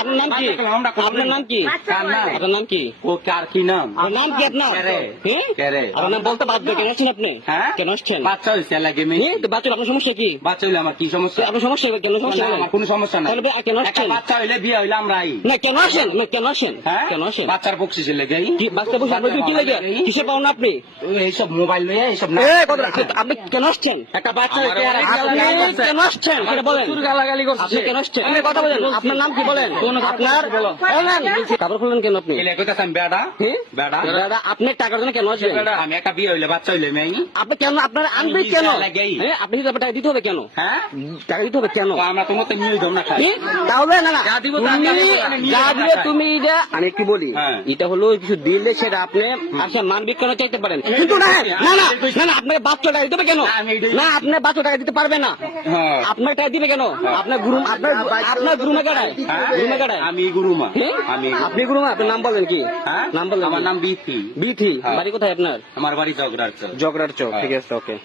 আপনার নাম কি? আপনার নাম কি? আপনার নাম কি? ও কার কি নাম? আপনার নাম কি আপনার? আপনার নাম বলতে বাধ্য। কেন আসছেন আপনি? হ্যাঁ কেন আসছেন? বাচ্চা হয়েছে লাগে তো বাচ্চার আপনার সমস্যা কি? বাচ্চা হইলে আমার কি সমস্যা? আপনার সমস্যা কেন সমস্যা? আমার কোনো সমস্যা নাই। তাহলে কেন একটা আসছেন? বাচ্চা হইলে বিয়ে হইলে আমরা আই না কেন আসেন? কেন আসেন? হ্যাঁ কেন আসেন? বাচ্চার বকশিসের লেগে কি বাচ্চা বসে আপনার কি লাগে? কিসে পাও না আপনি? এইসব মোবাইল লইয়া এইসব না আপনি কেন আসছেন? একটা বাচ্চা হইতে আর আপনি কেন আসছেন? সেটা বলেন। গালাগালি আপনি কেন আসছেন? আপনি কথা বলেন। আপনার নাম কি বলেন? আপনার কাপড় খুললেন কেন আপনি? এলে কইতাছেন বেডা বেডা দাদা আপনি টাকার জন্য কেন আসবেন? আমি একটা বিয়ে হইলে বাচ্চা হইলে আমি আপনি কেন আপনার আনবে কেন? লাগেই। আপনি কি টাকা দিতে হবে কেন? হ্যাঁ টাকা দিতে হবে কেন? তো আমরা তো মতে নিয়ে যাও না খাই তাহলে না না যা দিব তা তুমি আমি নিয়ে যা যাবো দিলে না। তুমি এটা আমি কি বলি হ্যাঁ। এটা হলো কিছু দিলে সেটা আপনি আচ্ছা মানবিক কেন চাইতে পারেন কিন্তু না না না না না আপনাকে বাচ্চা টাকা দিতে হবে কেন? না আপনি বাচ্চা টাকা দিতে পারবে না। হ্যাঁ আপনার টাকা দিবে কেন? আপনার গুরু আপনার গুরুমা কাটায় গুরুমা কাটায় আমি গুরুমা আমি আপনি গুরুমা আপনার নাম বলেন কি? হ্যাঁ নাম বলেন আমার নাম বিথি বিথি হ্যাঁ। বাড়ি কোথায় আপনার? আমার বাড়ি জগড়ার জগড়ার চক ঠিক আছে ওকে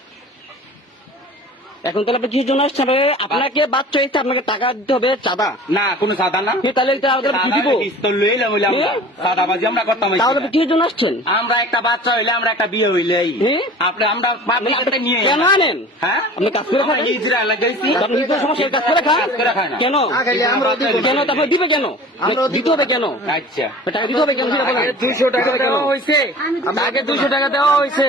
এখন তাহলে আপনি কিসের জন্য আসছেন? আপনাকে বাচ্চা হইতে আপনাকে টাকা দিতে হবে চাঁদা না কোনো সাদা না তাহলে এটা আমাদের কি দিব? পিস্তল লইলাম হইলে আমরা সাদাবাজি আমরা করতাম এই তাহলে জায়গায়। কিসের জন্য আসছেন? আমরা একটা বাচ্চা হইলে আমরা একটা বিয়ে হইলে আপনি আমরা বাচ্চাটা নিয়ে কেন আনেন? হ্যাঁ আপনি কাজ করে খাবেন? ইজরা লাগাইছি আপনি নিজের সমস্যা কাজ করে খান কাজ করে খায় না। কেন? কেন তারপরে দিবে কেন? দিতে হবে কেন? আচ্ছা টাকা দিতে হবে কেন? 200 টাকা দেওয়া হয়েছে। আগে 200 টাকা দেওয়া হয়েছে।